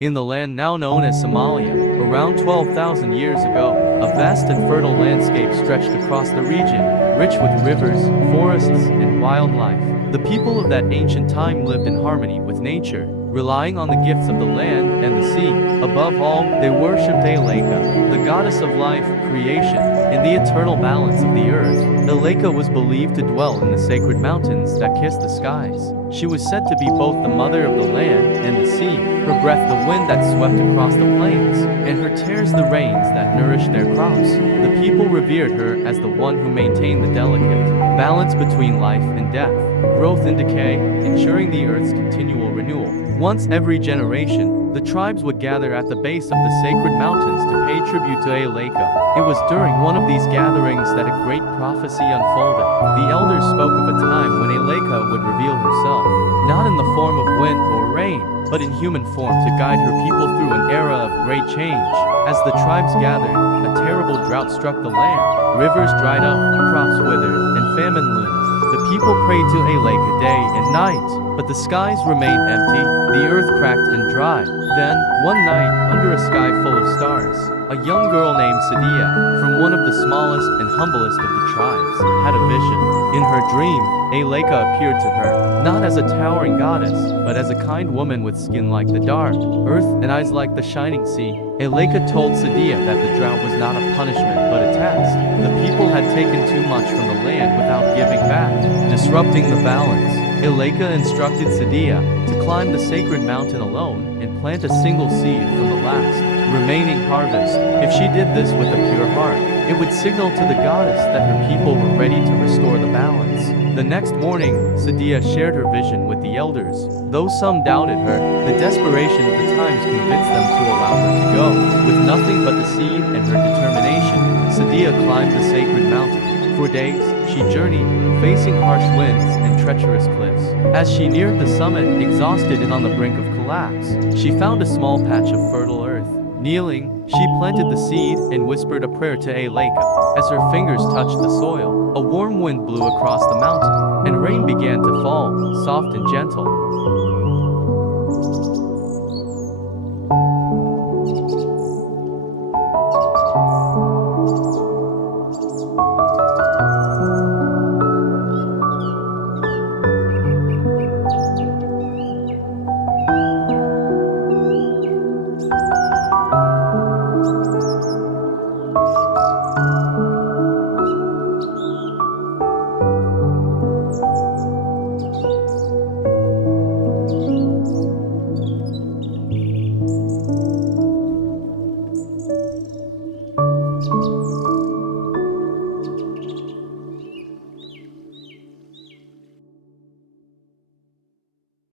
In the land now known as Somalia, around 12,000 years ago, a vast and fertile landscape stretched across the region, rich with rivers, forests, and wildlife. The people of that ancient time lived in harmony with nature, relying on the gifts of the land and the sea. Above all, they worshipped Eleka, the goddess of life, creation, and the eternal balance of the earth. Eleka was believed to dwell in the sacred mountains that kiss the skies. She was said to be both the mother of the land and the sea, her breath the wind that swept across the plains, and her tears the rains that nourished their crops. The people revered her as the one who maintained the delicate balance between life and death, growth and decay, ensuring the earth's continual renewal. Once every generation, the tribes would gather at the base of the sacred mountains to pay tribute to Eleka. It was during one of these gatherings that a great prophecy unfolded. The elders spoke of a time when Eleka would reveal herself, not in the form of wind or rain, but in human form to guide her people through an era of great change. As the tribes gathered, a terrible drought struck the land. Rivers dried up, crops withered, and famine loomed. The people prayed to Eleka day and night, but the skies remained empty, the earth cracked and dry. Then, one night, under a sky full of stars, a young girl named Sadia, from one of the smallest and humblest of the tribes, had a vision. In her dream, Eleka appeared to her, not as a towering goddess, but as a kind woman with skin like the dark earth and eyes like the shining sea. Eleka told Sadia that the drought was not a punishment but a test. The people had taken too much from the land without giving back, disrupting the balance. Eleka instructed Sadia to climb the sacred mountain alone and plant a single seed from the last remaining harvest. If she did this with a pure heart, it would signal to the goddess that her people were ready to restore the balance. The next morning, Sadia shared her vision with the elders. Though some doubted her, the desperation of the times convinced them to allow her to go. With nothing but the seed and her determination, Sadia climbed the sacred mountain. For days, she journeyed, facing harsh winds and treacherous cliffs. As she neared the summit, exhausted and on the brink of collapse, she found a small patch of fertile earth. Kneeling, she planted the seed and whispered a prayer to Eleka. As her fingers touched the soil, a warm wind blew across the mountain, and rain began to fall, soft and gentle.